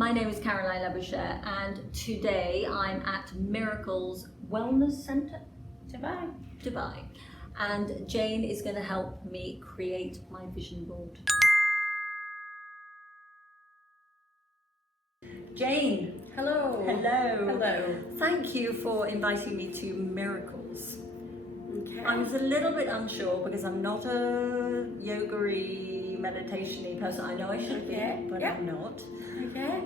My name is Caroline Labouchere, and today I'm at Miracles Wellness Centre, Dubai. And Jane is going to help me create my vision board. Jane. Hello. Hello. Hello. Thank you for inviting me to Miracles. Okay. I was a little bit unsure because I'm not a yoga-y, meditation-y person. I know I should be, but I'm not. Okay.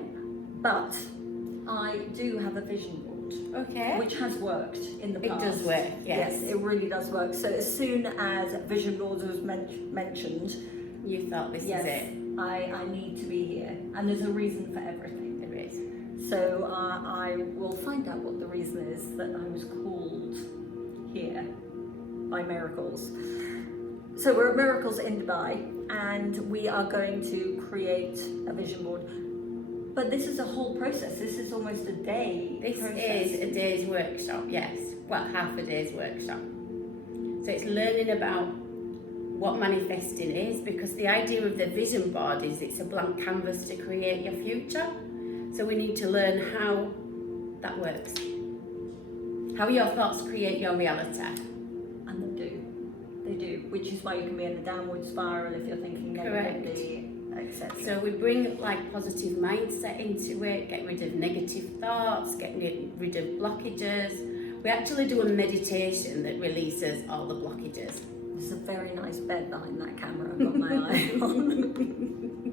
But I do have a vision board. Okay. Which has worked in the past. It does work, yes. Yes, it really does work. So as soon as vision boards was mentioned, You thought this is it. I need to be here. And there's a reason for everything. There is. So I will find out what the reason is that I was called here by Miracles. So we're at Miracles in Dubai, and we are going to create a vision board. But this is a whole process. This is almost a day process. This is a day's workshop, yes. Well, half a day's workshop. So it's learning about what manifesting is, because the idea of the vision board is it's a blank canvas to create your future. So we need to learn how that works. How your thoughts create your reality. And they do, which is why you can be in a downward spiral if you're thinking negatively, etc. So we bring like positive mindset into it, get rid of negative thoughts, get rid of blockages. We actually do a meditation that releases all the blockages. There's a very nice bed behind that camera I've got my eye on.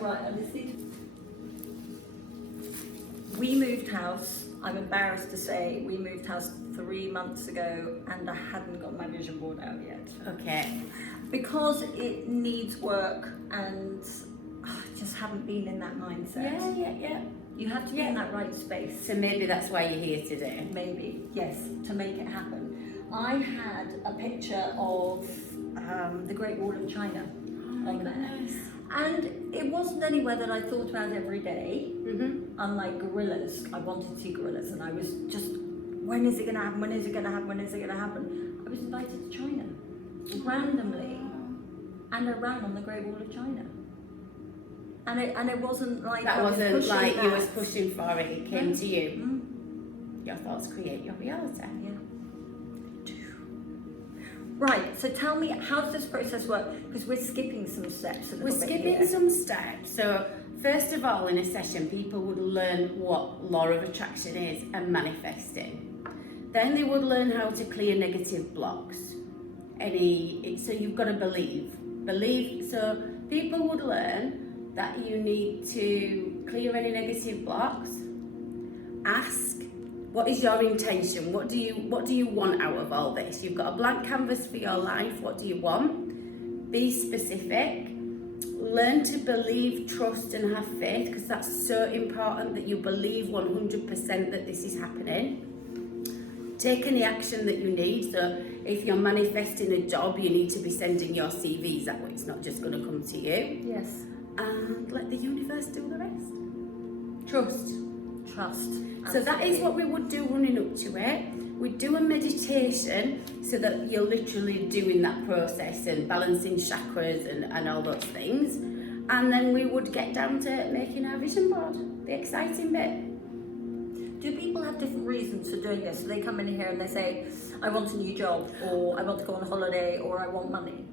Right, I just need... We moved house. I'm embarrassed to say we moved house 3 months ago and I hadn't got my vision board out yet. Okay. Because it needs work and I just haven't been in that mindset. Yeah. You have to be in that right space. So maybe that's why you're here today. Maybe, yes, to make it happen. I had a picture of the Great Wall of China on there. And it wasn't anywhere that I thought about every day. Unlike gorillas, I wanted to see gorillas, and I was just, when is it going to happen? When is it going to happen? When is it going to happen? I was invited to China randomly, and I ran on the Great Wall of China. And it wasn't like that I was wasn't like that. you was pushing for it. It came to you. Mm. Your thoughts create your reality. Yeah. Right, so tell me, how does this process work? Because we're skipping some steps a little bit. We're skipping some steps. So first of all, in a session, people would learn what law of attraction is and manifesting. Then they would learn how to clear negative blocks. So you've got to believe. So people would learn that you need to clear any negative blocks. Ask, what is your intention? What do you want out of all this? You've got a blank canvas for your life. What do you want? Be specific. Learn to believe, trust and have faith, because that's so important that you believe 100% that this is happening. Take any action that you need. So if you're manifesting a job, you need to be sending your CVs that way. It's not just going to come to you. Yes. And let the universe do the rest. Trust. So that is what we would do running up to it. We'd do a meditation so that you're literally doing that process and balancing chakras and all those things. And then we would get down to making our vision board, the exciting bit. Do people have different reasons for doing this? So they come in here and they say, I want a new job, or I want to go on holiday, or I want money.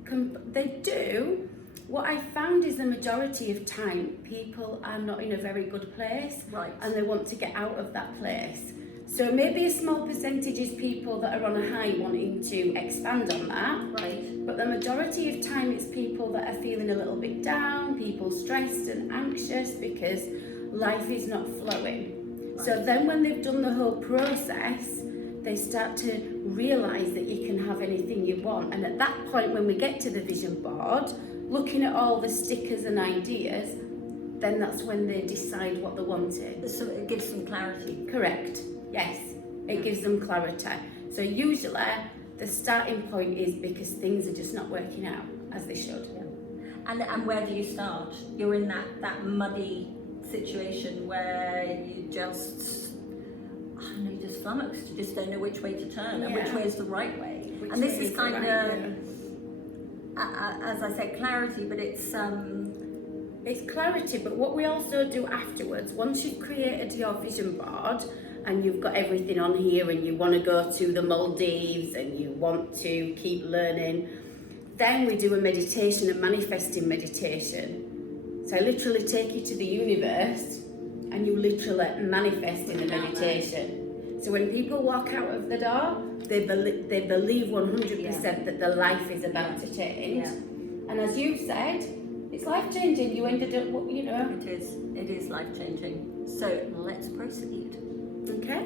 They do. What I found is the majority of time, people are not in a very good place, right, and they want to get out of that place. So maybe a small percentage is people that are on a high wanting to expand on that. Right. But the majority of time it's people that are feeling a little bit down, people stressed and anxious because life is not flowing. Right. So then when they've done the whole process, they start to realise that you can have anything you want. And at that point, when we get to the vision board, looking at all the stickers and ideas, then that's when they decide what they wanted. So it gives them clarity. Correct. Yes, it gives them clarity. So usually the starting point is because things are just not working out as they should. Yeah. And where do you start? You're in that muddy situation where you just, I don't know, you just flummoxed. You just don't know which way to turn and which way is the right way. And this is kind of, as I said, clarity, but it's It's clarity, but what we also do afterwards, once you've created your vision board and you've got everything on here and you want to go to the Maldives and you want to keep learning, then we do a meditation, a manifesting meditation. So I literally take you to the universe and you literally manifest in a meditation. So when people walk out of the door, they believe 100% that their life is about to change. And as you said, it's life changing. You ended up, you know. It is life changing. So let's proceed. Okay.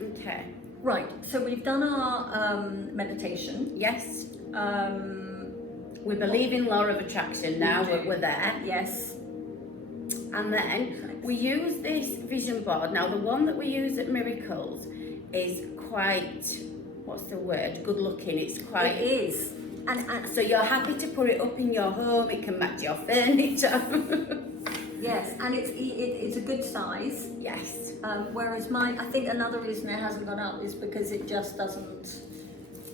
Okay. Right, so we've done our meditation. Yes. We believe in law of attraction now, we're there. Yes. And then we use this vision board. Now, the one that we use at Miracles is quite, what's the word? Good looking. It's quite. It is. And so you're happy to put it up in your home. It can match your furniture. Yes, and it's a good size. Yes. Whereas mine, I think another reason it hasn't gone up is because it just doesn't.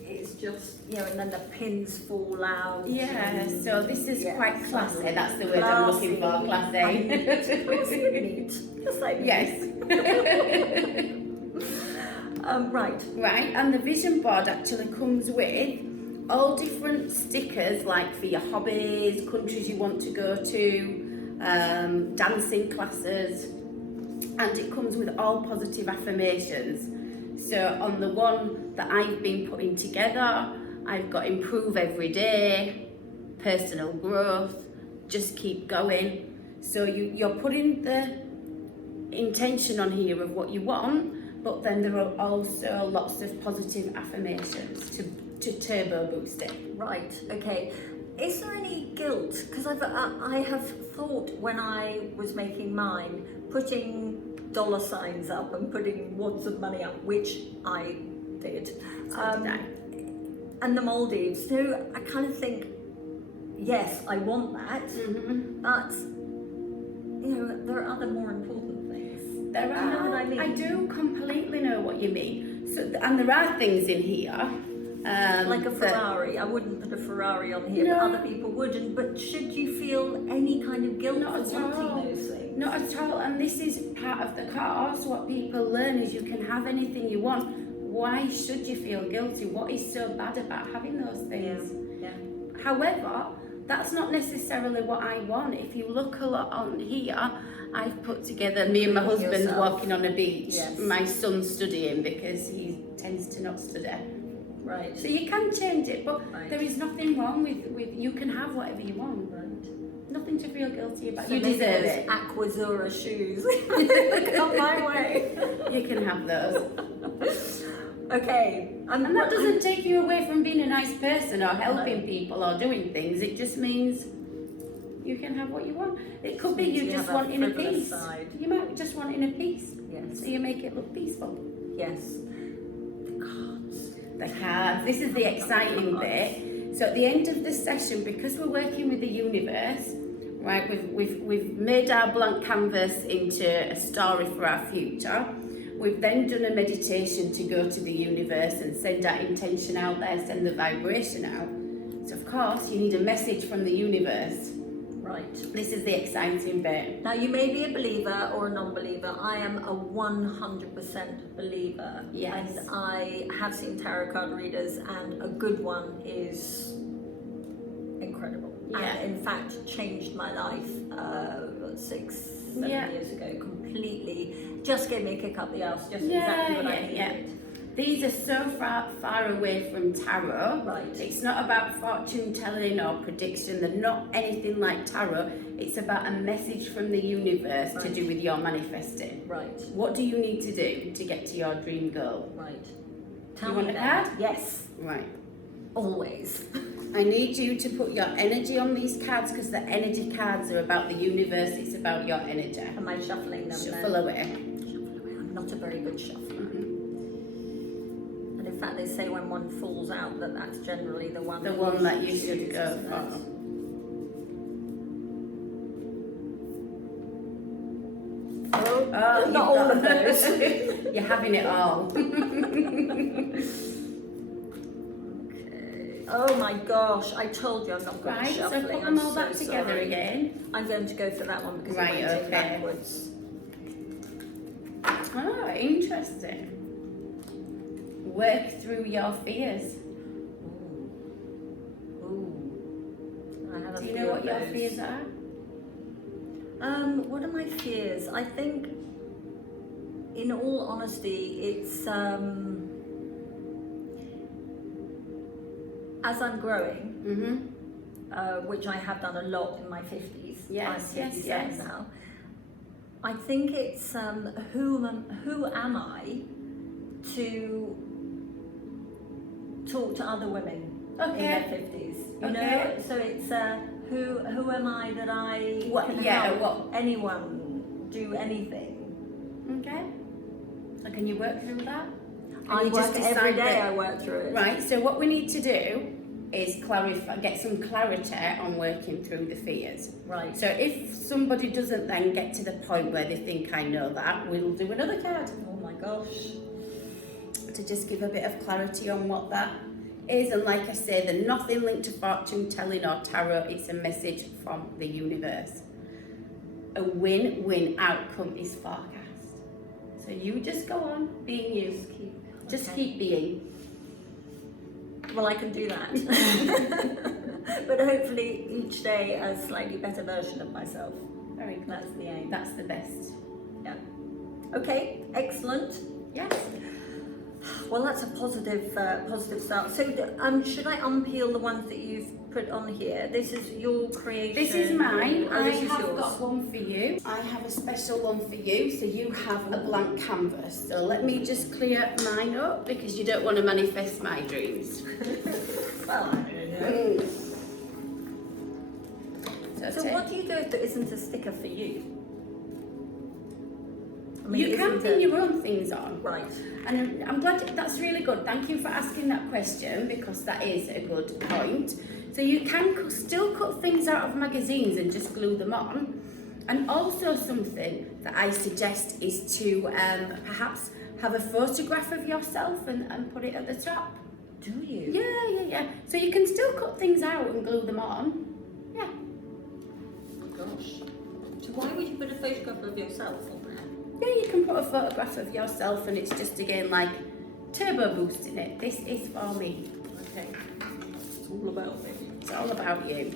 It's just, you know, and then the pins fall out. Yeah. So this is quite classy. Lovely. That's the word I'm looking for. Classy. Neat. Just like yes. Right. Right, and the vision board actually comes with all different stickers, like for your hobbies, countries you want to go to, dancing classes, and it comes with all positive affirmations. So on the one that I've been putting together, I've got improve every day, personal growth, just keep going. So you're putting the intention on here of what you want, but then there are also lots of positive affirmations to turbo boost it. Right, okay. Is there any guilt? Because I have thought when I was making mine, putting dollar signs up and putting wads of money up, which I did. So did I. And the Maldives, so I kind of think, yes, I want that, but you know, there are other more important things. There are. You know what I mean? I do completely know what you mean. So, and there are things in here. Like a Ferrari. I wouldn't put a Ferrari on here, but other people wouldn't. But should you feel any kind of guilt Not for at wanting all. those things? Not at all. And this is part of the course. What people learn is you can have anything you want. Why should you feel guilty? What is so bad about having those things? Yeah. However, that's not necessarily what I want. If you look a lot on here, I've put together me and my husband Yourself. walking on a beach. Yes. My son studying because he tends to not study. Right. So you can change it, but Right. there is nothing wrong with you can have whatever you want. Right. Nothing to feel guilty about. So You maybe deserve those it. Aquazura shoes come my way. You can have those. Okay. And that doesn't take you away from being a nice person or helping people or doing things. It just means you can have what you want. It could be you just wanting a piece. Side. You might be just wanting a piece. Yes. So you make it look peaceful. Yes. The cards. The cards. This is the exciting bit. So at the end of the session, because we're working with the universe, right, we've made our blank canvas into a story for our future. We've then done a meditation to go to the universe and send that intention out there, send the vibration out. So of course you need a message from the universe. Right. This is the exciting bit. Now you may be a believer or a non-believer. I am a 100% believer. Yes. And I have seen tarot card readers, and a good one is incredible. Yeah. And in fact changed my life 6-7 years ago completely. Just gave me a kick up the arse, just exactly what I needed. These are so far away from tarot. Right. It's not about fortune telling or prediction. They're not anything like tarot. It's about a message from the universe to do with your manifesting. Right. What do you need to do to get to your dream goal? Right. You want a card? Yes. Right. Always. I need you to put your energy on these cards because the energy cards are about the universe. It's about your energy. Am I shuffling them? Shuffle then? away. Shuffle away. I'm not a very good shuffler. And in fact, they say when one falls out that's generally the one. The one that you should go for. Oh, not all of those. You're having it all. Oh my gosh, I told you I'm not good at Right, so shuffling. put them I'm all back so together sorry. again. I'm going to go for that one because Right, it went in okay. backwards. Oh, interesting. Work through your fears. Ooh. I have a Do you few know what of your those. fears are? What are my fears? I think, in all honesty, it's as I'm growing, which I have done a lot in my 50s. Yes, I'm yes, 57 yes. now. I think it's who am I to talk to other women in their 50s? You know, so it's who am I that I can help anyone do anything? Okay. So can you work through that? I work every day. I work through it. Right. So what we need to do is clarify, get some clarity on working through the fears. Right. So if somebody doesn't then get to the point where they think I know that, we'll do another card Oh my gosh. to just give a bit of clarity on what that is. And like I say, they're nothing linked to fortune telling or tarot. It's a message from the universe. A win-win outcome is forecast. So you just go on being you. Just keep being. Well, I can do that. But hopefully each day a slightly better version of myself. Very good. That's the aim. That's the best. Yeah. Okay, excellent. Yes. Well, that's a positive start. So, should I unpeel the ones that you've put on here? This is your creation. This is mine. Oh, I this is have yours. got one for you. I have a special one for you. So you have a blank canvas. So let me just clear mine up because you don't want to manifest my dreams. Well, I don't know. So take- what do you do if there isn't a sticker for you? I mean, you can isn't pin it- your own things on. Right. And I'm glad that's really good. Thank you for asking that question because that is a good point. So you can still cut things out of magazines and just glue them on. And also something that I suggest is to perhaps have a photograph of yourself and put it at the top. Do you? Yeah. So you can still cut things out and glue them on. Yeah. Gosh. So why would you put a photograph of yourself on there? Yeah, you can put a photograph of yourself and it's just again like turbo boosting it. This is for me. Okay. It's all about me. It's all about you.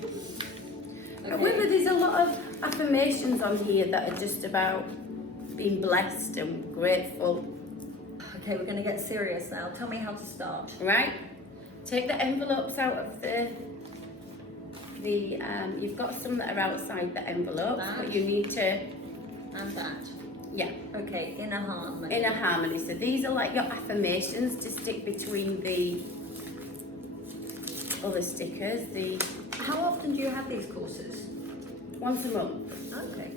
Okay. However, there's a lot of affirmations on here that are just about being blessed and grateful. Okay, we're going to get serious now. Tell me how to start. Right? Take the envelopes out of the you've got some that are outside the envelopes, but you need to. And that. Yeah. Okay, inner harmony. Inner harmony. So these are like your affirmations to stick between the other stickers. How often do you have these courses? Once a month. Okay.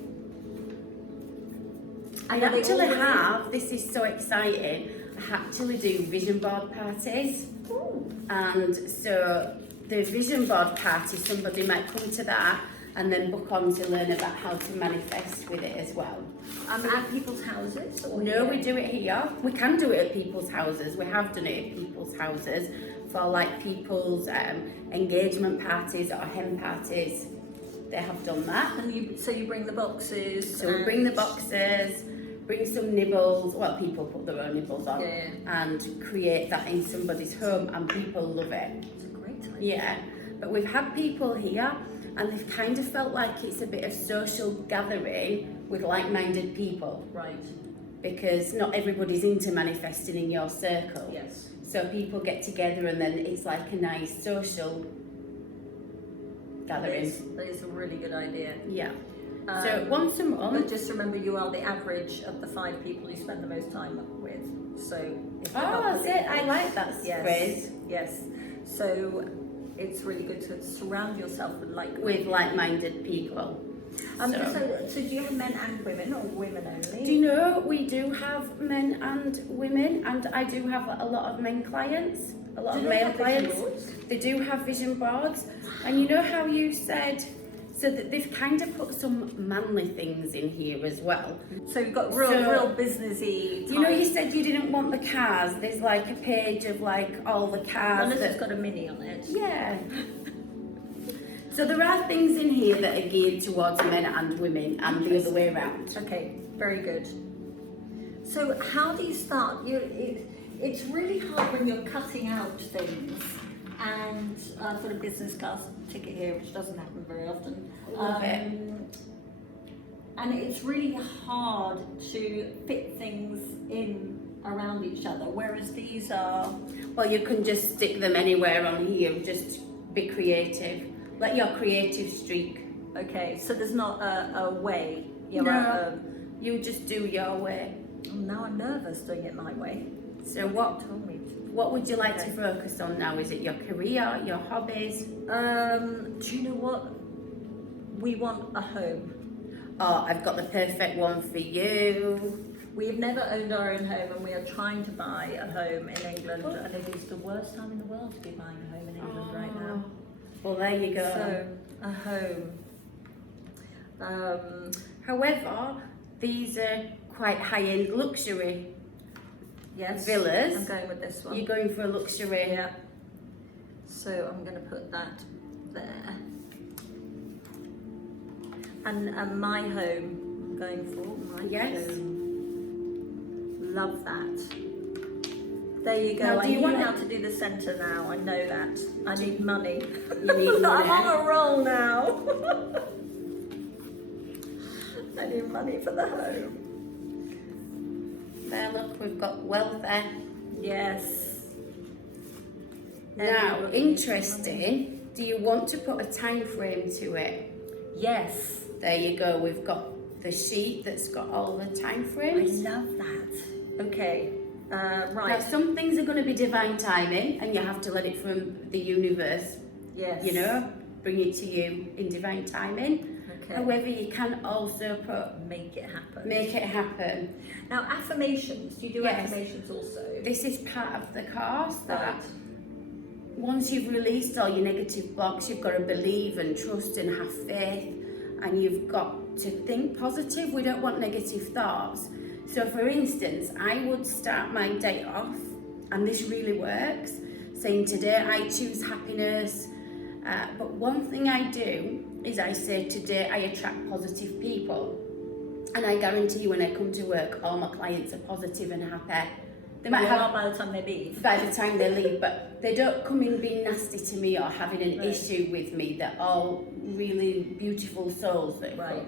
I are they actually all have, this is so exciting, I actually do vision board parties. Ooh. And so the vision board party, somebody might come to that and then book on to learn about how to manifest with it as well. At people's houses? Or No, here? we do it here. We can do it at people's houses. We have done it at people's houses for like people's engagement parties or hen parties. They have done that. And so you bring the boxes. So we bring the boxes, bring some nibbles, well people put their own nibbles on, Yeah. and create that in somebody's home and people love it. It's a great idea. Yeah, but we've had people here and they've kind of felt like it's a bit of social gathering with like-minded people Right. because not everybody's into manifesting in your circle. Yes. So people get together and then it's like a nice social gathering. That is a really good idea. Yeah. So once a But month. just remember, you are the average of the 5 people you spend the most time with. So. if you're Oh, not that's it. I looking- like that phrase. Yes. So it's really good to surround yourself with With like-minded people. So do you have men and women, or women only? Do you know we do have men and women, and I do have a lot of men clients, a lot Do of they male have vision clients. boards? They do have vision boards, and you know how you said So that they've kind of put some manly things in here as well. So you've got real businessy. You know, you said you didn't want the cars. There's like a page of like all the cars. Well, this has got a mini on it. Yeah. So there are things in here that are geared towards men and women, and the other way around. Okay, very good. So how do you start? It's really hard when you're cutting out things. And I've got a business class ticket here, which doesn't happen very often. And it's really hard to fit things in around each other, whereas these are... Well, you can just stick them anywhere on here, just be creative. Let your creative streak. Okay, so there's not a way. You just do your way. Now I'm nervous doing it my way. So what would you like to focus on now? Is it your career, your hobbies? Do you know what? We want a home. Oh, I've got the perfect one for you. We've never owned our own home, and we are trying to buy a home in England, and it is the worst time in the world to be buying a home in England right now. Well, there you go. So, a home. However, these are quite high-end luxury villas. I'm going with this one. You're going for a luxury. Yeah. So I'm going to put that there. And my home, I'm going for my home. Love that. There you go. Now, I know how to do the centre now. I know that. I need money. You need money. I'm on a roll now. I need money for the home. There, look, we've got wealth there. Yes. Now, interesting. Do you want to put a time frame to it? Yes. There you go. We've got the sheet that's got all the time frames. I love that. Okay. Right. Now, some things are going to be divine timing, and you have to let it from the universe. Yes. You know, bring it to you in divine timing. Okay. However, you can also make it happen. Make it happen. Now, affirmations. You do affirmations also. This is part of the course that once you've released all your negative blocks, you've got to believe and trust and have faith, and you've got to think positive. We don't want negative thoughts. So, for instance, I would start my day off, and this really works, saying today I choose happiness. But one thing I do is I say today I attract positive people, and I guarantee you when I come to work all my clients are positive and happy. They might have by the time they leave. By the time they leave, but they don't come in being nasty to me or having an issue with me. They're all really beautiful souls that come.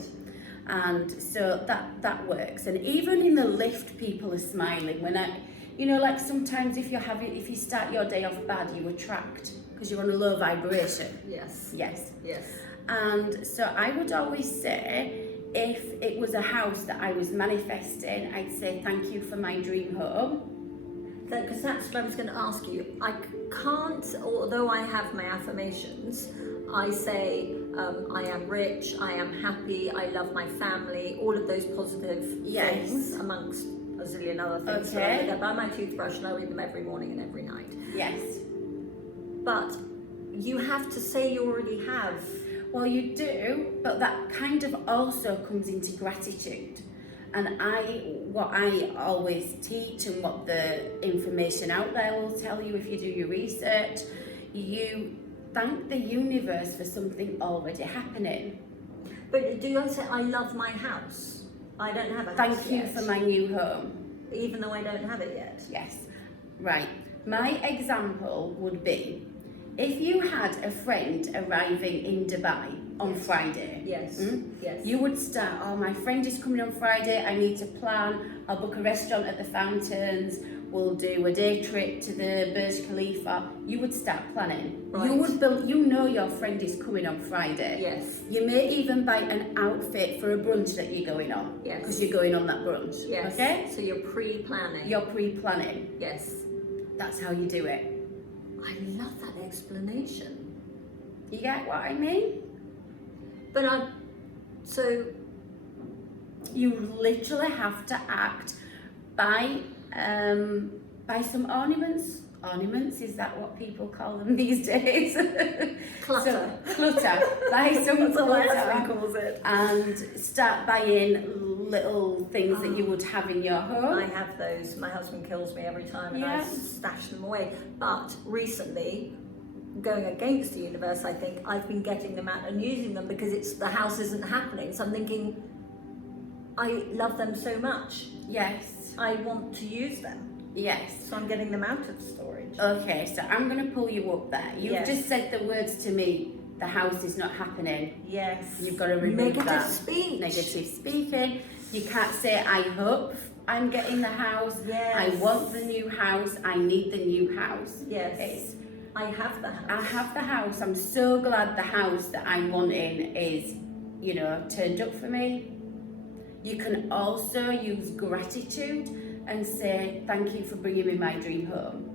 And so that works. And even in the lift, people are smiling. When like sometimes if you start your day off bad, you attract because you're on a low vibration. Yes. Yes. Yes. And so I would always say, if it was a house that I was manifesting, I'd say thank you for my dream home. Because that's what I was going to ask you. I can't, although I have my affirmations, I say I am rich, I am happy, I love my family, all of those positive things amongst a zillion other things. Okay. So I buy my toothbrush and I read them every morning and every night. Yes. But you have to say you already have. Well, you do, but that kind of also comes into gratitude. And what I always teach, and what the information out there will tell you if you do your research, you thank the universe for something already happening. But do I say I love my house? I don't have a house Thank you for my new home. Even though I don't have it yet? Yes. Right. My example would be, if you had a friend arriving in Dubai on Friday, yes, you would start, oh, my friend is coming on Friday, I need to plan, I'll book a restaurant at the fountains, we'll do a day trip to the Burj Khalifa. You would start planning. Right. You know your friend is coming on Friday. Yes. You may even buy an outfit for a brunch that you're going on. Yes. Because you're going on that brunch. Yes. Okay? So you're pre-planning. You're pre-planning. Yes. That's how you do it. I love that explanation. You get what I mean? But you literally have to act by some ornaments ornaments, is that what people call them these days? Clutter. So, clutter. Buy some That's what my clutter husband calls it. and start buying little things that you would have in your home. I have those. My husband kills me every time and I Yeah. stash them away. But recently, going against the universe, I think I've been getting them out and using them because the house isn't happening. So I'm thinking, I love them so much. Yes. I want to use them. Yes. So I'm getting them out of storage. Okay, so I'm going to pull you up there. You've Yes. just said the words to me, the house is not happening. Yes. You've got to remove Negative that. speech. Negative speaking. You can't say, I hope I'm getting the house. Yes. I want the new house. I need the new house. Yes. It's, I have the house. I have the house. I'm so glad the house that I'm wanting is, turned up for me. You can also use gratitude and say, thank you for bringing me my dream home.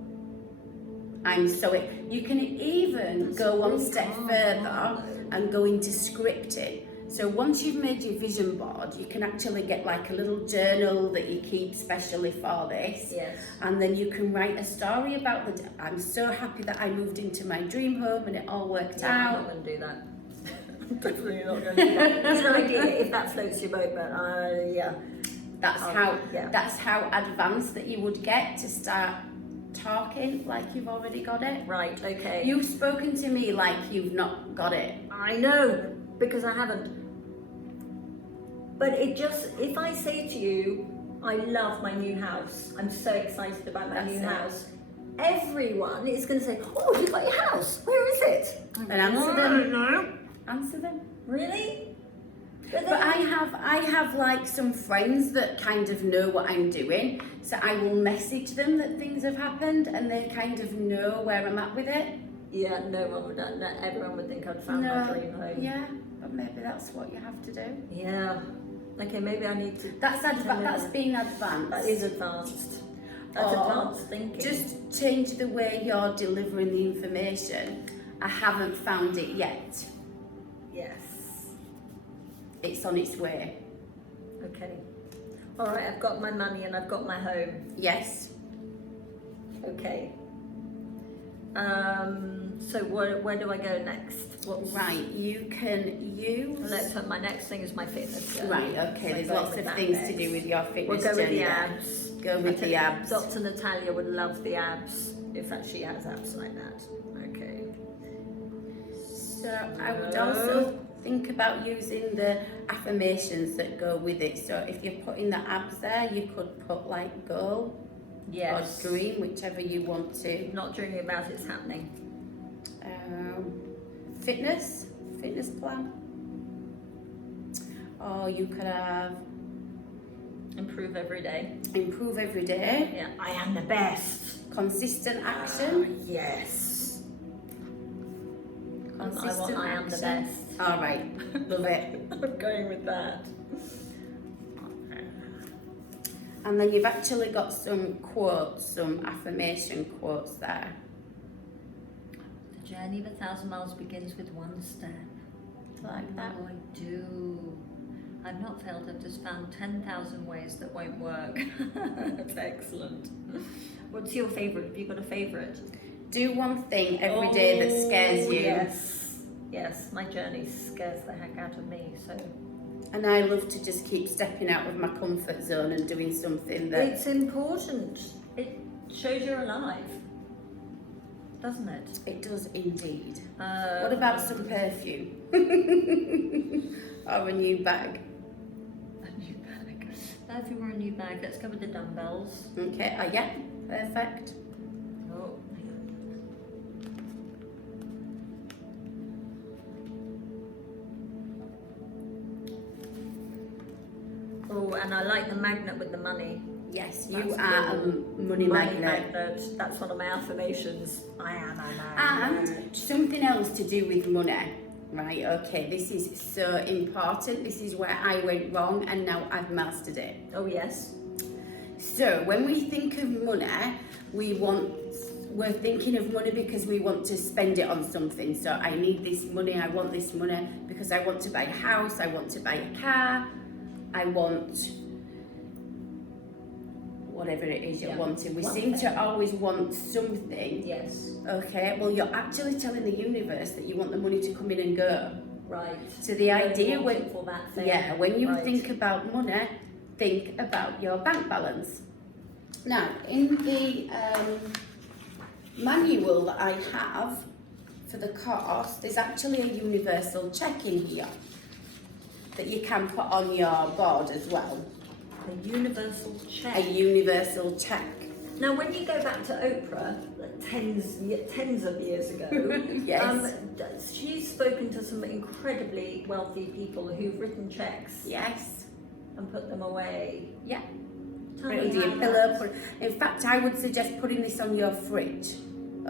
You can even go one step further and go into scripting. So once you've made your vision board, you can actually get like a little journal that you keep specially for this. Yes. And then you can write a story about I'm so happy that I moved into my dream home and it all worked I'm out. not going to do that. I'm definitely not going to do that. Good idea if that floats your boat, but yeah. That's how advanced that you would get to start talking like you've already got it. Right, okay. You've spoken to me like you've not got it. I know, because I haven't. But if I say to you, I love my new house, I'm so excited about my new house, everyone is going to say, oh, you've got your house, where is it? And answer I them. don't know. Answer them. Really? But I have like some friends that kind of know what I'm doing, so I will message them that things have happened and they kind of know where I'm at with it. Yeah, no one would, everyone would think I'd found my dream home. Yeah, but maybe that's what you have to do. Yeah. Okay, maybe I need to. That's being advanced. That is advanced. That's advanced thinking. Just change the way you're delivering the information. I haven't found it yet. Yes. It's on its way. Okay. All right, I've got my money and I've got my home. Yes. Okay. So where do I go next? Right, you can use... My next thing is my fitness journey. Right, okay, So there's going lots with of that things next. to do with your fitness We'll go with journey the there. abs. Go with the abs. Dr. Natalia would love the abs, if that she has abs like that. Okay. So I would also think about using the affirmations that go with it. So if you're putting the abs there, you could put like goal Yes. or dream, whichever you want to. Not dreaming about it's happening. Fitness plan. Or you could have Improve every day. improve every day, Yeah, I am the best. consistent action, Yes. consistent I am the action. best. All right, love it. I'm going with that. And then you've actually got some quotes, some affirmation quotes there. The journey of 1,000 miles begins with one step. Like that. Oh, I do. I've not failed. I've just found 10,000 ways that won't work. That's excellent. What's your favourite? Have you got a favourite? Do one thing every day that scares you. Yes. Yes, my journey scares the heck out of me. So And I love to just keep stepping out of my comfort zone and doing something that... it's important. It shows you're alive, doesn't it? It does indeed. What What about some perfume? Or a new bag? a new bag? If you were a new bag, let's go with the dumbbells. Okay, yeah, perfect. Oh, hang on. Oh, and I like the magnet with the money. Yes, you That's are cool. a money magnet. That's one of my affirmations. I am a magnet. And something else to do with money. Right, okay, this is so important. This is where I went wrong and now I've mastered it. Oh yes. So when we think of money, we're thinking of money because we want to spend it on something. So I need this money, I want this money because I want to buy a house, I want to buy a car, I want whatever it is you're Yeah. wanting. We One seem thing. to always want something. Yes. Okay, well, you're actually telling the universe that you want the money to come in and go. Right. So the idea You want when it for that thing. yeah, when you Right. think about money, think about your bank balance. Now, in the manual that I have for the course, there's actually a universal check in here that you can put on your board as well. A universal check. A universal check. Now, when you go back to Oprah, like tens of years ago, Yes. She's spoken to some incredibly wealthy people who've written checks Yes. and put them away. Yeah. Tell Put it me under your how pillow. that- In fact, I would suggest putting this on your fridge.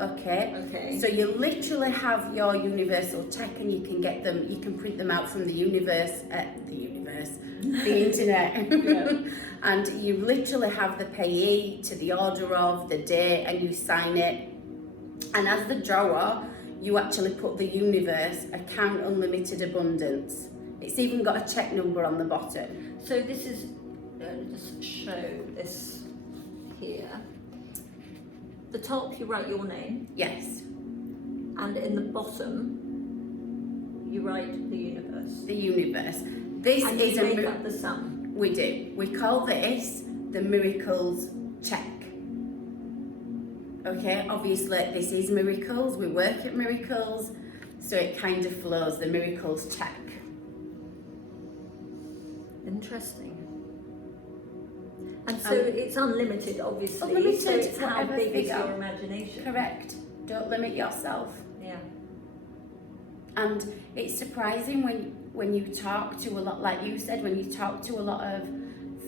Okay. Okay. So you literally have your universal check, and you can get them. You can print them out from the internet, Yeah. and you literally have the payee to the order of the day, and you sign it. And as the drawer, you actually put the universe account unlimited abundance. It's even got a check number on the bottom. So this is, just show this here. The top, you write your name, Yes, and in the bottom, you write the universe. the universe. This And is you a make up the sum. we do. We call this the miracles check. Okay, obviously this is miracles. We work at miracles, so it kind of flows. The miracles check. Interesting. And so it's unlimited, obviously. Unlimited, so it's how whatever big is figure. your imagination? Correct. Don't limit yourself. Yeah. And it's surprising when you talk to a lot, like you said, when you talk to a lot of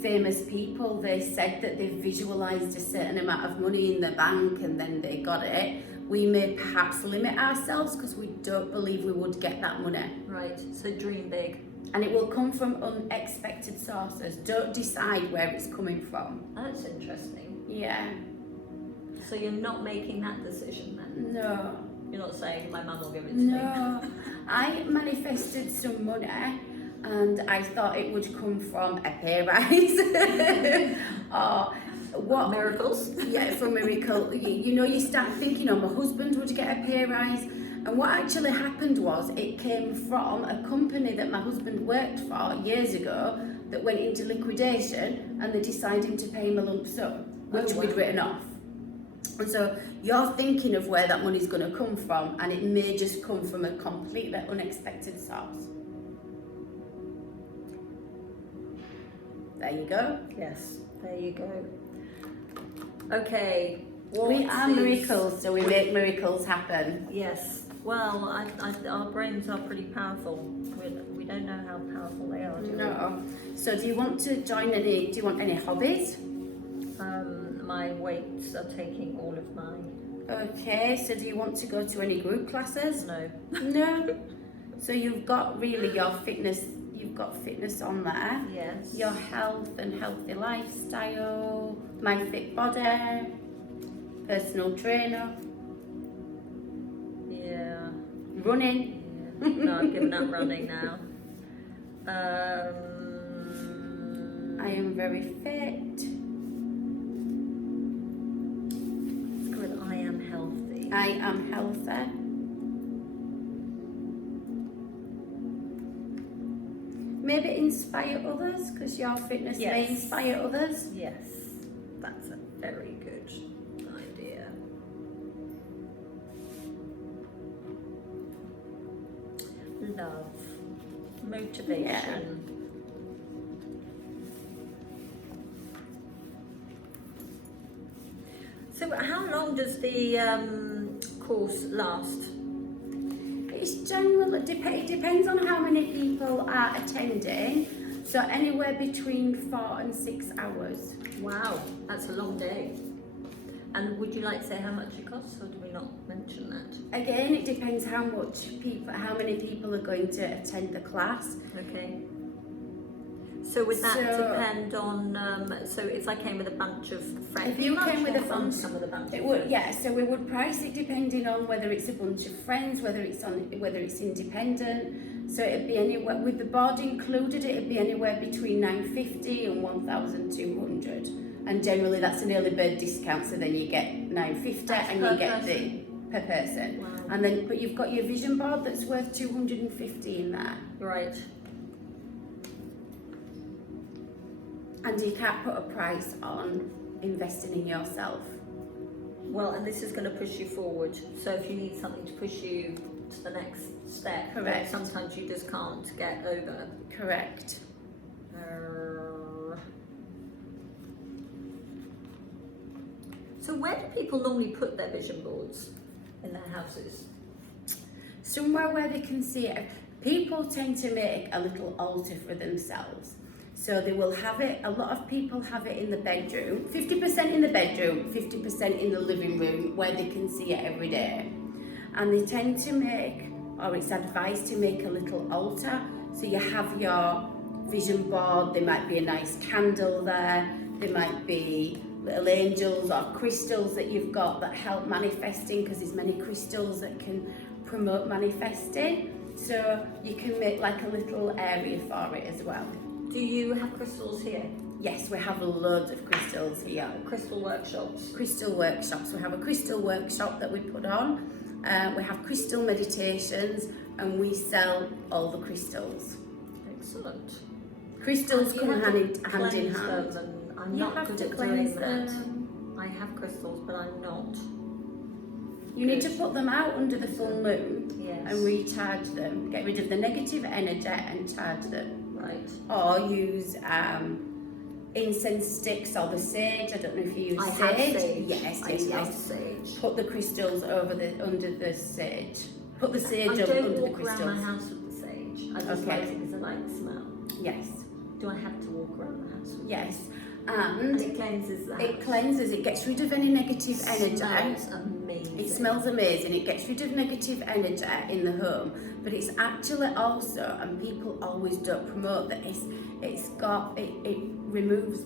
famous people, they said that they visualized a certain amount of money in the bank and then they got it. We may perhaps limit ourselves because we don't believe we would get that money. Right. So dream big. And it will come from unexpected sources. Don't decide where it's coming from. That's interesting. Yeah. So you're not making that decision then? No. You're not saying my mum will give it to me? No. I manifested some money and I thought it would come from a pay rise. Or what? Miracles? Yeah, from miracle. You know, you start thinking, oh, my husband would get a pay rise. And what actually happened was it came from a company that my husband worked for years ago that went into liquidation, and they decided to pay him a lump sum, which wow. we'd written off. And so you're thinking of where that money's going to come from, and it may just come from a completely unexpected source. There you go. Yes. There you go. Okay. We are what is- miracles, so we make miracles happen. Yes. Well, our brains are pretty powerful. We don't know how powerful they are, do we? No. So do you want to join any, do you want any hobbies? My weights are taking all of my... Okay, so do you want to go to any group classes? No. No. So you've got really your fitness, you've got fitness on there. Yes. Your health and healthy lifestyle, my fit body, personal trainer, Yeah. running. Yeah. No, I've given up running now. I am very fit. It's good. I am healthy. I am healthy. Maybe inspire others, because your fitness may Yes. inspire others. Yes. That's a very good idea. Love. Motivation. So how long does the course last? It's generally, it depends on how many people are attending. So anywhere between 4 and 6 hours. Wow, that's a long day. And would you like to say how much it costs, or do we not mention that? Again, it depends how many people are going to attend the class. Okay. So would that So- depend on, so if I came with a bunch of friends? If you much came with more a fun bunch- to come with a bunch It of would, friends. yeah. So we would price it depending on whether it's a bunch of friends, whether it's independent. So it'd be anywhere with the board included. It'd be anywhere between 950 and 1,200 And generally that's an early bird discount, so then you get $9.50 and you get per person. Wow. And then, but you've got your vision board that's worth $250 in there. Right. And you can't put a price on investing in yourself. Well, and this is going to push you forward. So if you need something to push you to the next step, Correct. sometimes you just can't get over. Correct. So where do people normally put their vision boards in their houses? Somewhere where they can see it. People tend to make a little altar for themselves. So they will have it, a lot of people have it in the bedroom, 50% in the bedroom, 50% in the living room where they can see it every day. And they tend to make, or it's advised to make a little altar. So you have your vision board, there might be a nice candle there, there might be little angels or crystals that you've got that help manifesting, because there's many crystals that can promote manifesting. So you can make like a little area for it as well. Do you have crystals here? Yes, we have loads of crystals here. Crystal workshops? Crystal workshops. We have a crystal workshop that we put on. We have crystal meditations, and we sell all the crystals. Excellent. Crystals come hand in Cleanse hand. them, and I'm You not have good to at cleanse doing that. them. I have crystals, but I'm not. You need to put them out under the full moon Yes. and recharge them. Get rid of the negative energy and charge them. Right. Or use incense sticks or the sage. I don't know if you use I sage. have sage. Yes, I yes, love yes. sage. Put the crystals under the sage. Put the sage I up don't under the walk around my crystals. house with the sage. I just Okay. like it because I like the smell. Yes, Do I have to walk around the house with yes. it? And And it cleanses the house. it cleanses, it gets rid of any negative energy. Smells amazing. It smells amazing, it gets rid of negative energy in the home, but it's actually also, and people always don't promote this, it removes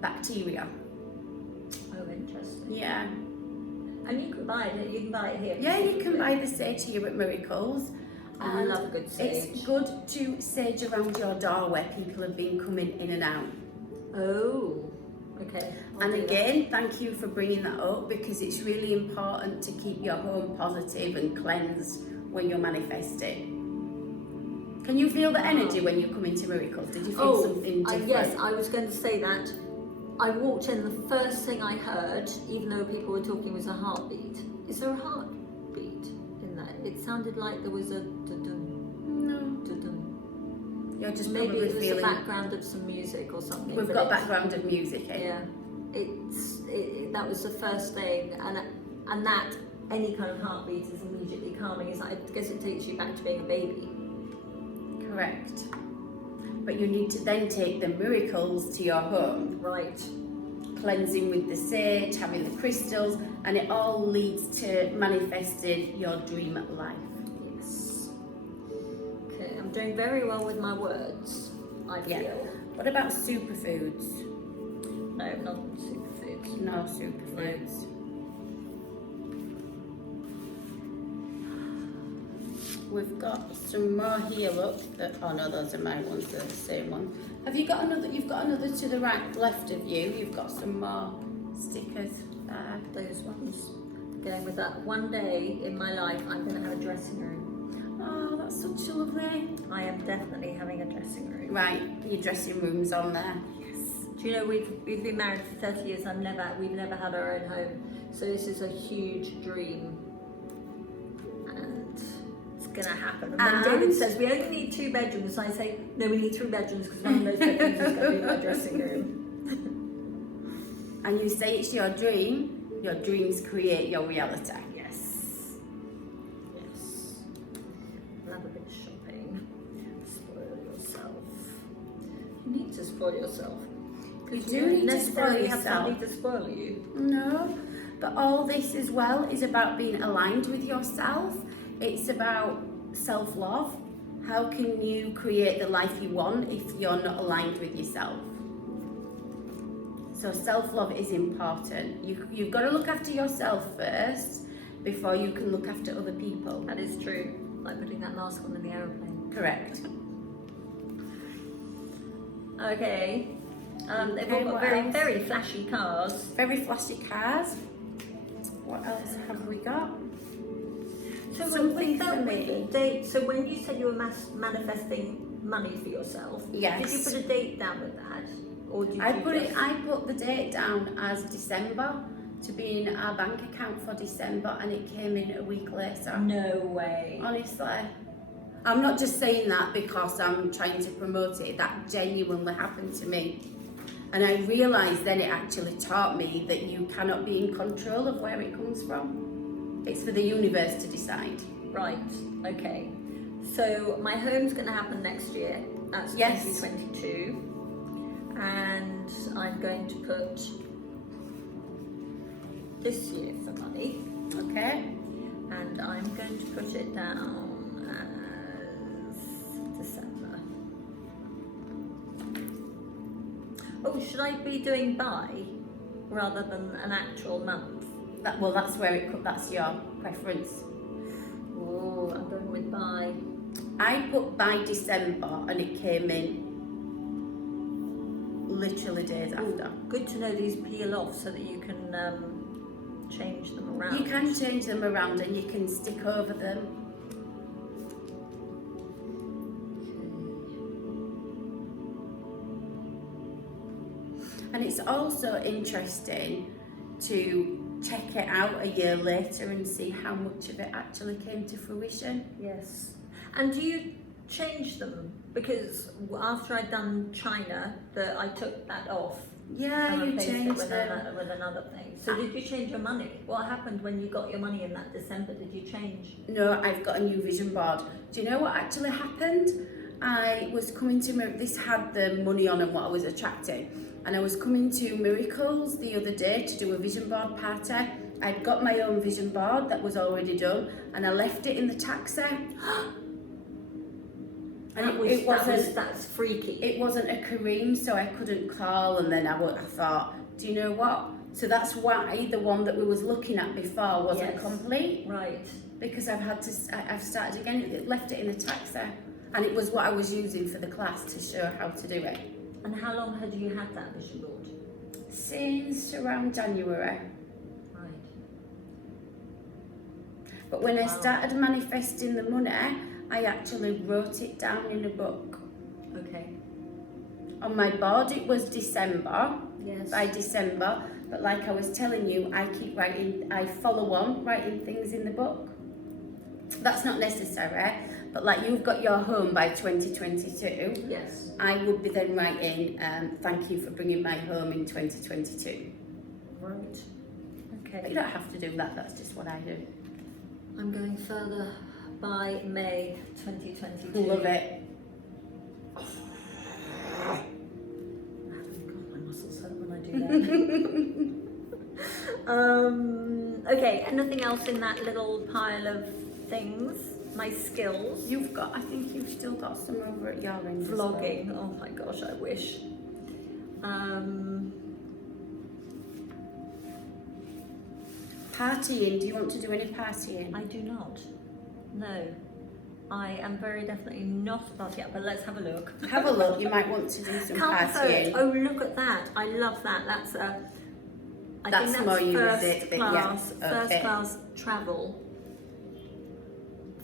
bacteria. Oh, interesting. Yeah. And you can buy it. You can buy it here. Yeah, you can buy the sage here at Miracles. I love a good sage. It's good to sage around your door where people have been coming in and out. Oh, okay. I'll And do again, thank you for bringing that up, because it's really important to keep your home positive and cleansed when you're manifesting. Can you feel the energy when you come into Miracles? Did you feel something different? Yes, I was going to say that. I walked in, the first thing I heard, even though people were talking, was a heartbeat. Is there a heartbeat in that? It sounded like there was a dun-dun, No. dun-dun. You're just Maybe probably it was feeling... the background of some music or something. We've but got it's- background of music here. Yeah, that was the first thing, and that any kind of heartbeat is immediately calming. I guess it takes you back to being a baby. Correct. But you need to then take the Miracles to your home. Right. Cleansing with the sage, having the crystals, and it all leads to manifesting your dream life. Yes. Okay, I'm doing very well with my words, I feel. Yeah. What about superfoods? No, not superfoods. No superfoods. We've got some more here, look. Oh no, those are my ones, they're the same one. Have you got another? You've got another to the right, left of you. You've got some more stickers there. Those ones. Going with that. One day in my life, I'm going to have a dressing room. Oh, that's such a lovely. I am definitely having a dressing room. Right, your dressing room's on there. Yes. Do you know we've been married for 30 years? We've never had our own home. So this is a huge dream. Going to happen. And then David says we only need 2 bedrooms. I say no, we need 3 bedrooms because one of those bedrooms is going to be my dressing room. And you say it's your dream. Your dreams create your reality. Yes. Yes. Love a bit of shopping. Spoil yourself. You need to spoil yourself. You You do don't need to spoil necessarily have yourself. somebody to spoil you. No, but all this as well is about being aligned with yourself. It's about self-love. How can you create the life you want if you're not aligned with yourself? So self-love is important. You've got to look after yourself first before you can look after other people. That is true. Like putting that mask on in the aeroplane. Correct. Okay. They've Okay, all got what very, else? very flashy cars. Very flashy cars. What else have we got? So Something with that, for with me. the date, so when you said you were manifesting money for yourself, Yes. did you put a date down with that? Or did I you put the date down as December to be in our bank account for December, and it came in a week later. No way. Honestly. I'm not just saying that because I'm trying to promote it. That genuinely happened to me. And I realised then it actually taught me that you cannot be in control of where it comes from. It's for the universe to decide. Right, okay. So my home's going to happen next year. That's Yes. 2022. And I'm going to put this year for money. Okay? And I'm going to put it down as December. Oh, should I be doing by rather than an actual month? That's where that's your preference. Oh, I'm going with by. I put by December and it came in literally days after. Good to know these peel off so that you can change them around. You can change them around and you can stick over them. And it's also interesting to check it out a year later and see how much of it actually came to fruition. Yes. And do you change them? Because after I'd done China, I took that off. Yeah, and you replaced it changed with them. with another thing. So did you change your money? What happened when you got your money in that December? Did you change? No, I've got a new vision board. Do you know what actually happened? I was coming to this had the money on and what I was attracting, and I was coming to Miracles the other day to do a vision board party. I'd got my own vision board that was already done, and I left it in the taxi. And that's freaky. It wasn't a Kareem, so I couldn't call, and then I thought, do you know what? So that's why the one that we was looking at before wasn't Yes. complete. Right. Because I've started again, it left it in the taxi, and it was what I was using for the class to show how to do it. And how long had you had that vision board? Since around January. Right. But when I Wow. started manifesting the money, I actually wrote it down in a book. Okay. On my board it was December, Yes. by December, but like I was telling you, I follow on writing things in the book. That's not necessary, but like you've got your home by 2022, Yes. I would be then writing, thank you for bringing my home in 2022. Right. But Okay. you don't have to do that, that's just what I do. I'm going further by May 2022. Love it. God, my muscles hurt when I do that. Okay, anything else in that little pile of things? My skills? I think you've still got some over at your end. as well. Vlogging. Oh my gosh, I wish. Partying, do you want to do any partying? I do not. No. I am very definitely not a party but let's have a look. Have a look, you might want to do some partying. Oh, look at that. I love that. That's a... I That's think more that's music, but yeah, First okay. class travel.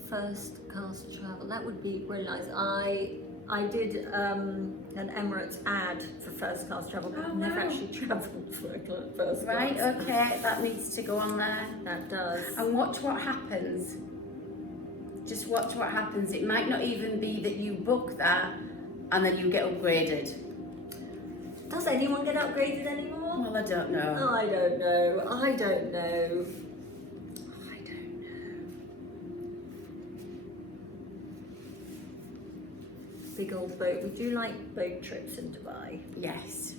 First class travel. That would be really nice. I did an Emirates ad for first class travel, but I've never wow. actually travelled for first class. Right, okay, that needs to go on there. That does. And watch what happens. Just watch what happens. It might not even be that you book that and then you get upgraded. Does anyone get upgraded anymore? Well, I don't know. I don't know. I don't know. I don't know. Big old boat. Would you like boat trips in Dubai? Yes.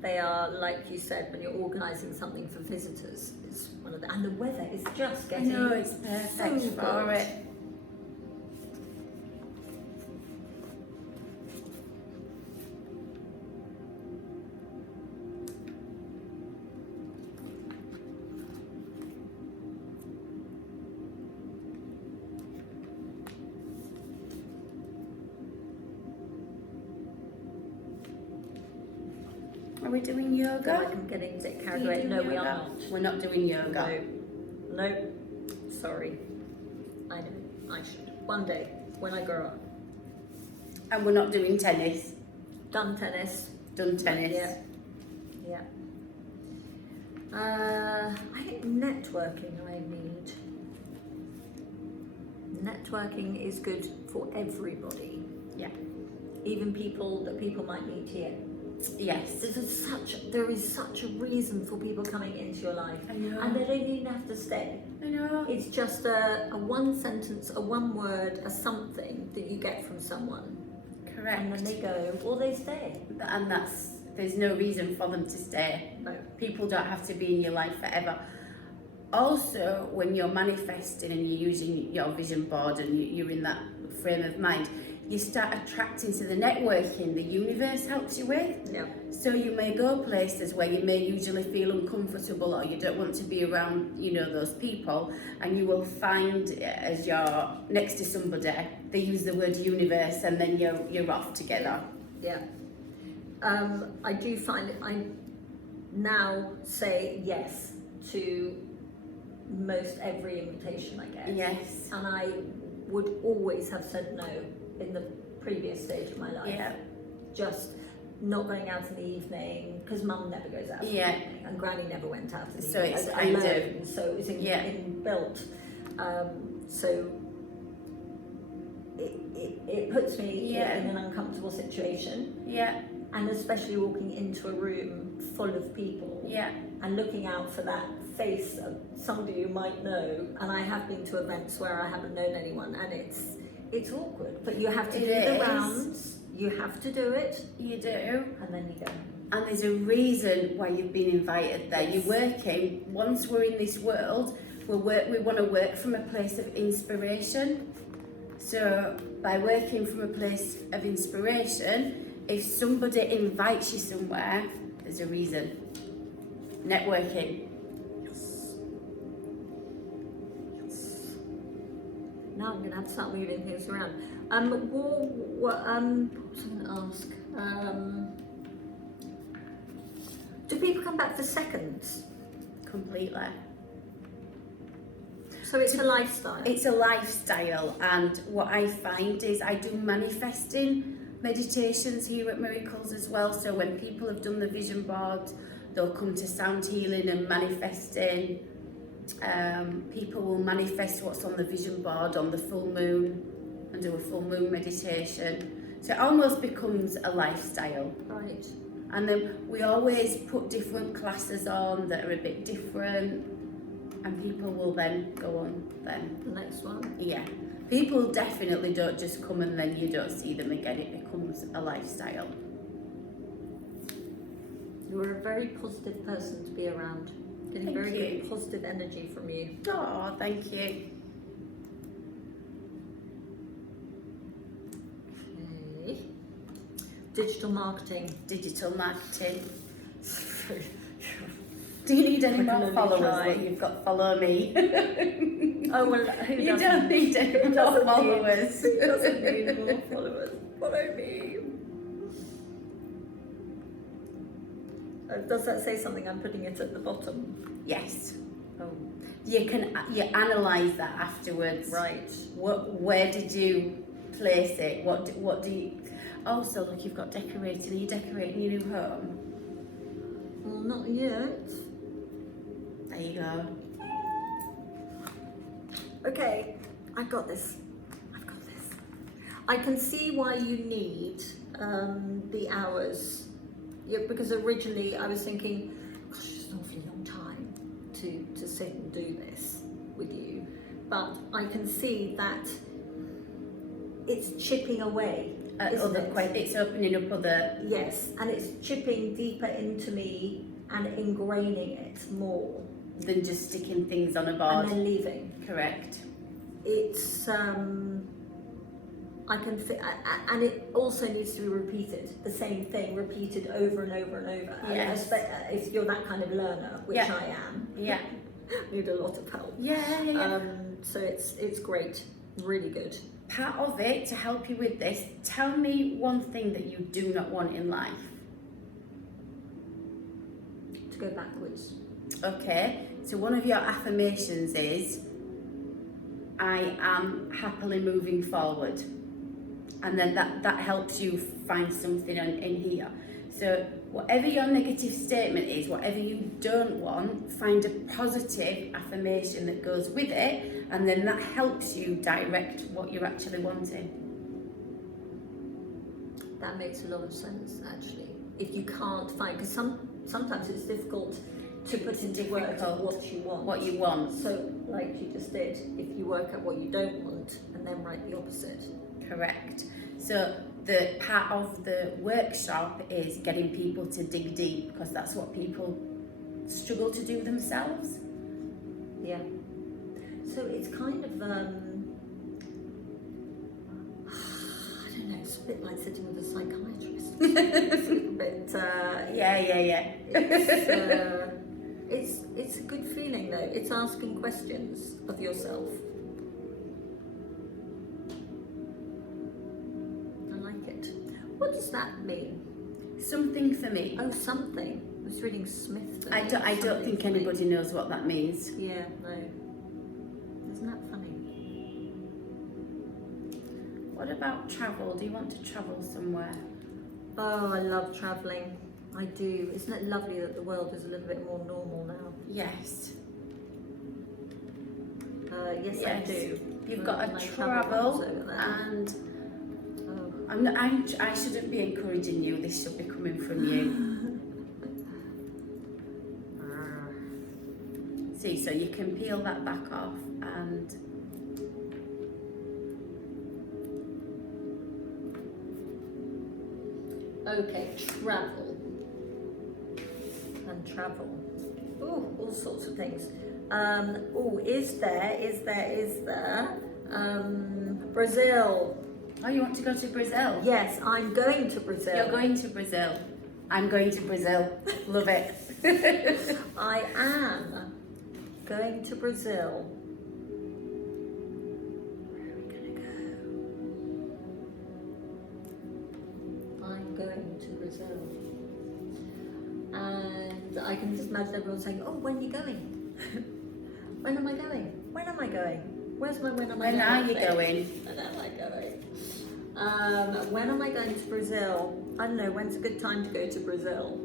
They are, like you said, when you're organising something for visitors, it's one of the, and the weather is just I getting know, it's perfect so for good. it. Are we doing I feel yoga? like I'm getting a bit carried Do you away. do No, we yoga? are not. We're not doing yoga. No. No. Sorry. I know. I should. One day, when I grow up. And we're not doing tennis. Done tennis. Done tennis. Yeah. Yeah. I think networking I need. Networking is good for everybody. Yeah. Even people that people might meet here. Yes. There is such a reason for people coming into your life. I know. And they don't even have to stay. I know. It's just a one sentence, a one word, a something that you get from someone. Correct. And then they go, or they stay. And there's no reason for them to stay. No. People don't have to be in your life forever. Also, when you're manifesting and you're using your vision board and you're in that frame of mind, you start attracting to the networking the universe helps you with. Yeah. So you may go places where you may usually feel uncomfortable or you don't want to be around, those people, and you will find as you're next to somebody, they use the word universe and then you're off together. Yeah. I do find I now say yes to most every invitation I get. Yes. And I would always have said no in the previous stage of my life. Yeah. Just not going out in the evening, because Mum never goes out in Yeah. the evening, and Granny never went out in the So evening. it's alone, kind of- so it was inbuilt. So it puts me Yeah. in an uncomfortable situation, Yeah. and especially walking into a room full of people Yeah. and looking out for that face of somebody you might know. And I have been to events where I haven't known anyone, and it's awkward, but you have to It do the is. rounds. You have to do it, You do. and then you go. And there's a reason why you've been invited there. Yes. You're working, once we're in this world, we want to work from a place of inspiration. So by working from a place of inspiration, if somebody invites you somewhere, there's a reason. Networking. Now I'm going to have to start moving things around. What was I going to ask? Do people come back for seconds? Completely. So it's a lifestyle. It's a lifestyle, and what I find is I do manifesting meditations here at Miracles as well. So when people have done the vision board, they'll come to sound healing and manifesting. People will manifest what's on the vision board on the full moon and do a full moon meditation. So it almost becomes a lifestyle. Right. And then we always put different classes on that are a bit different, and people will then go on then. The next one. Yeah. People definitely don't just come and then you don't see them again. It becomes a lifestyle. You're a very positive person to be around. Getting Thank very you. good positive energy from you. Oh, thank you. Okay. Digital marketing. Digital marketing. Do you need any I can more only followers? try. Well, you've got follow me. Oh, well, who You doesn't? don't need any Who more doesn't need- followers. Who doesn't need more followers? Follow me. Does that say something? I'm putting it at the bottom. Yes. Oh, You analyse that afterwards. right. Where did you place it? What do you? Also, look, you've got decorating. Are you decorating your new home? Well, not yet. There you go. Okay, I've got this. I can see why you need the hours. Yeah, because originally I was thinking, gosh, it's an awfully long time to sit and do this with you. But I can see that it's chipping away, isn't it? It's opening up other. Yes, and it's chipping deeper into me and ingraining it more Than just sticking things on a and board. then leaving. Correct. It's I can and it also needs to be repeated, the same thing repeated over and over and over. Yes. And if you're that kind of learner, which Yeah. I am, Yeah. need a lot of help. Yeah. So it's great, really good. Part of it to help you with this. Tell me one thing that you do not want in life. to go backwards. Okay, so one of your affirmations is, I am happily moving forward. And then that helps you find something in here. So whatever your negative statement is, whatever you don't want, find a positive affirmation that goes with it, and then that helps you direct what you're actually wanting. That makes a lot of sense, actually. If you can't find, because sometimes it's difficult to put into words what you want. What you want. So, like you just did, if you work out what you don't want and then write the opposite. Correct. So the part of the workshop is getting people to dig deep, because that's what people struggle to do themselves. Yeah. So it's kind of, I don't know, it's a bit like sitting with a psychiatrist. It's a little bit, Yeah. it's a good feeling though. It's asking questions of yourself. What does that mean? Something for me. Oh, something. I was reading Smith. I don't think anybody knows what that means. Yeah, no. Isn't that funny? What about travel? Do you want to travel somewhere? Oh, I love travelling. I do. Isn't it lovely that the world is a little bit more normal now? Yes. Yes, I do. You've got to travel, and I shouldn't be encouraging you. This should be coming from you. See, so you can peel that back off and okay, travel and travel. Oh, all sorts of things. Is there Brazil? Oh, you want to go to Brazil? Yes, I'm going to Brazil. You're going to Brazil. I'm going to Brazil. Love it. I am going to Brazil. Where are we going to go? I'm going to Brazil. And I can just imagine everyone saying, oh, when are you going? When am I going? When am I going? Where's my when am I going? When are you going? When am I going? When am I going to Brazil? I don't know, when's a good time to go to Brazil?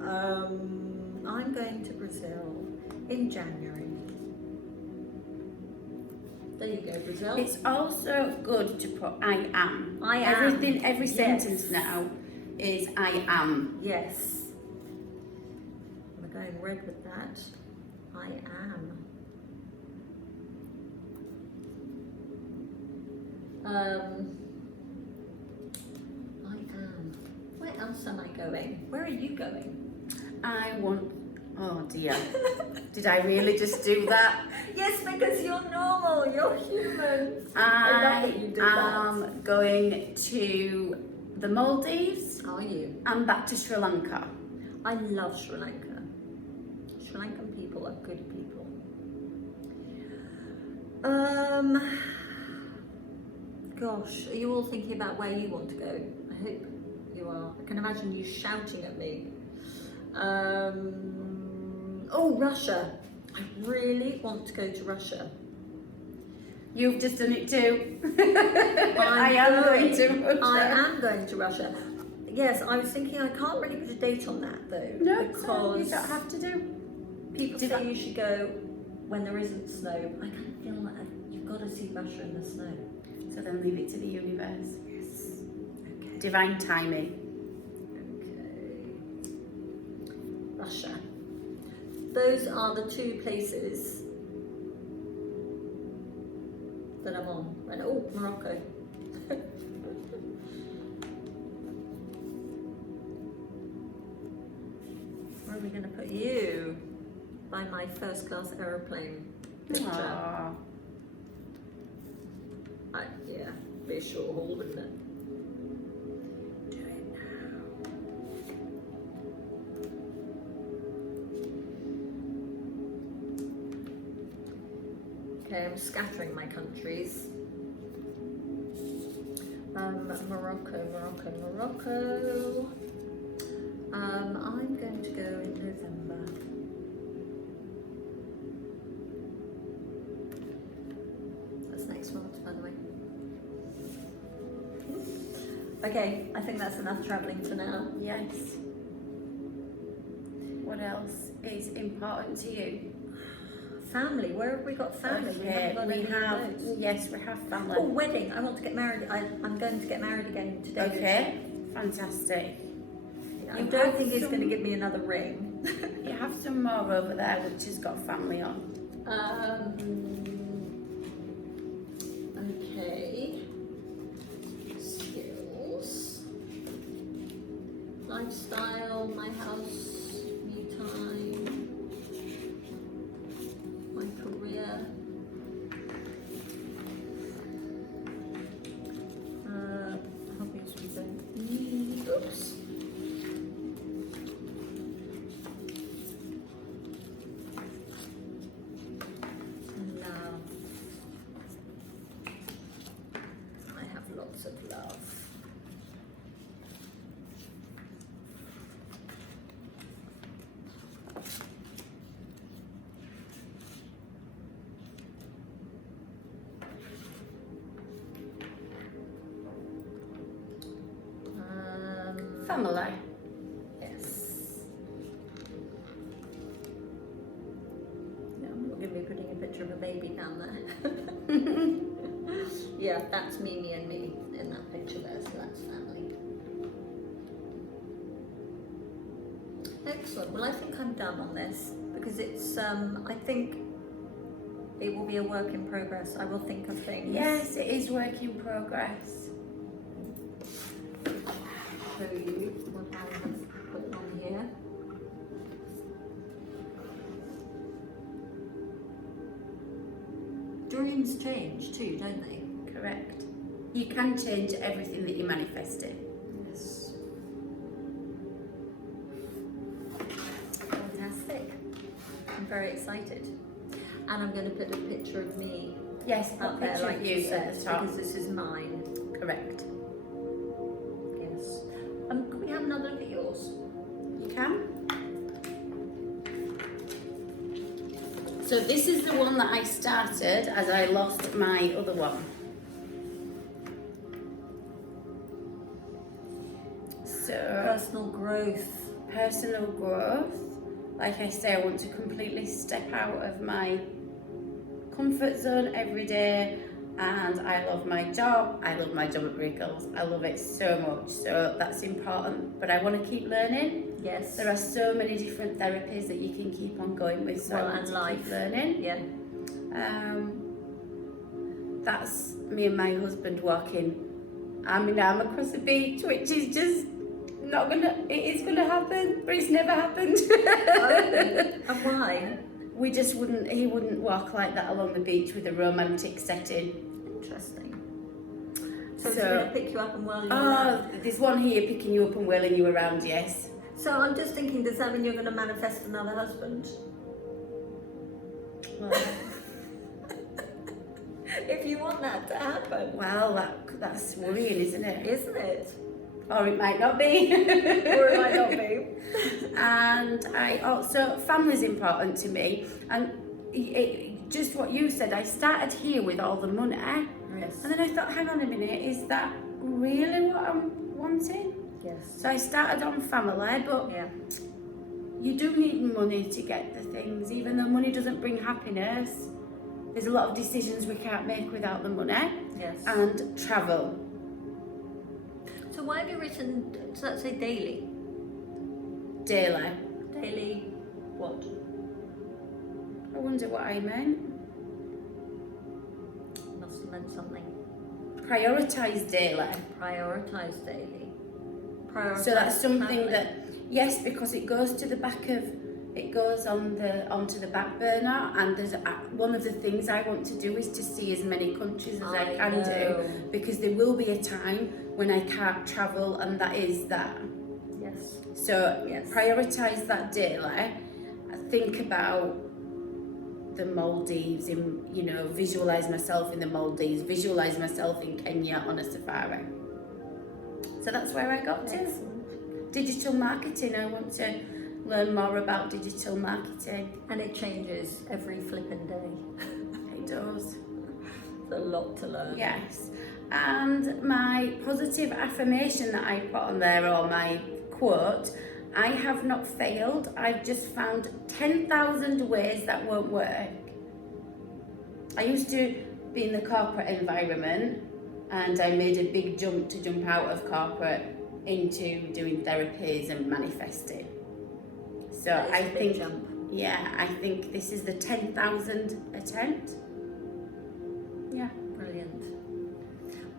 I'm going to Brazil in January. There you go, Brazil. It's also good to put I am. I am. Every sentence now is I am. Yes. I'm going red with that. I am. I am. Where else am I going? Where are you going? Oh dear. Did I really just do that? Yes, because you're normal, you're human. I love that you do am going to the Maldives. Are you? And back to Sri Lanka. I love Sri Lanka. Sri Lankan people are good people. Gosh, are you all thinking about where you want to go? I hope you are. I can imagine you shouting at me. Oh, Russia. I really want to go to Russia. You've just done it too. I am going to Russia. I am going to Russia. Yes, I was thinking I can't really put a date on that though. No, because you don't have to do. People say you should go when there isn't snow. I kind of feel like you've got to see Russia in the snow. So then leave it to the universe. Yes. Okay. Divine timing. Okay. Russia. Those are the two places that I'm on. And oh, Morocco. Where are we going to put you? By my first class aeroplane picture. Aww. Yeah, be a short haul, wouldn't it? Do it now. Okay, I'm scattering my countries. Morocco. I'm going to go in November. Okay, I think that's enough travelling for now. Yes. What else is important to you? Family, where have we got family? Okay, We have yes, we have family. Oh, wedding, I want to get married. I'm going to get married again today. Okay, fantastic. I don't think he's going to give me another ring. You have some more over there which has got family on. Okay. Skills. Lifestyle, my house, me time, my career. Hobbies we don't need. Oops. Love. I have lots of love. Family. Yes. Yeah, I'm not going to be putting a picture of a baby down there. Yeah, that's Mimi and me in that picture there, so that's family. Excellent. Well, I think I'm done on this because it's, I think it will be a work in progress. I will think of things. Yes, it is work in progress. Show you what I have put on here. Dreams change too, don't they? Correct. You can change everything that you're manifesting. Yes. Fantastic. I'm very excited. And I'm going to put a picture of me Yes, up put there, picture like of you you said, at the top. because this is mine. Correct. Yes. Can we have another look at yours? You can. So this is the one that I started as I lost my other one. So Personal growth. personal growth. Like I say, I want to completely step out of my comfort zone every day, and I love my job. I love my job at Brickles. I love it so much, so that's important. But I want to keep learning. Yes. There are so many different therapies that you can keep on going with, so Well, I want and to life. keep learning. Yeah. That's me and my husband walking arm in arm across the beach, which is just not gonna, it is gonna happen, but it's never happened. Oh, and why? We just wouldn't, he wouldn't walk like that along the beach with a romantic setting. Interesting. So he's going to pick you up and whirl you Oh, around. there's one here picking you up and whirling you around, yes. So I'm just thinking, does that mean you're going to manifest another husband? Well, If you want that to happen. that's worrying, isn't it? Isn't it? Or it might not be. Or it might not be. And I also, family's important to me. And just what you said, I started here with all the money. Yes. And then I thought, hang on a minute, is that really what I'm wanting? Yes. So I started on family, but Yeah. you do need money to get the things, even though money doesn't bring happiness. There's a lot of decisions we can't make without the money. Yes. And travel. So why have you written, does that say daily? Daily. Daily what? I wonder what I meant. Must have meant something. Prioritise daily. Prioritise daily. Prioritise So that's something family. that, yes, because it goes to the back of, it goes onto the back burner, and there's one of the things I want to do is to see as many countries as I can do, because there will be a time when I can't travel, and that is that. Yes. So Yes. prioritise that daily. Think about the Maldives, visualise myself in the Maldives, visualise myself in Kenya on a safari. So that's where I got to. Excellent. Digital marketing, I want to learn more about digital marketing. And it changes every flipping day. It does. It's a lot to learn. Yes. And my positive affirmation that I put on there, or my quote, I have not failed, I've just found 10,000 ways that won't work. I used to be in the corporate environment, and I made a big jump out of corporate into doing therapies and manifesting. So I think, I think this is the 10,000 attempt. Yeah. Brilliant.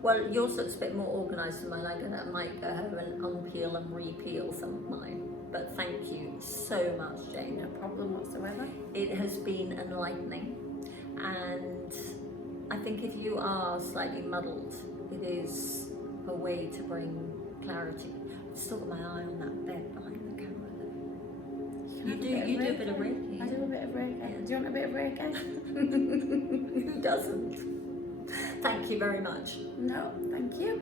Well, yours looks a bit more organised than mine. I might go home and unpeel and repeel some of mine. But thank you so much, Jane. No problem whatsoever. It has been enlightening, and I think if you are slightly muddled, it is a way to bring clarity. I've still got my eye on that bed behind the camera though. You do a bit of Reiki. I do a bit of Reiki. Yeah. Do you want a bit of Reiki? Who doesn't? Thank you very much. No, thank you.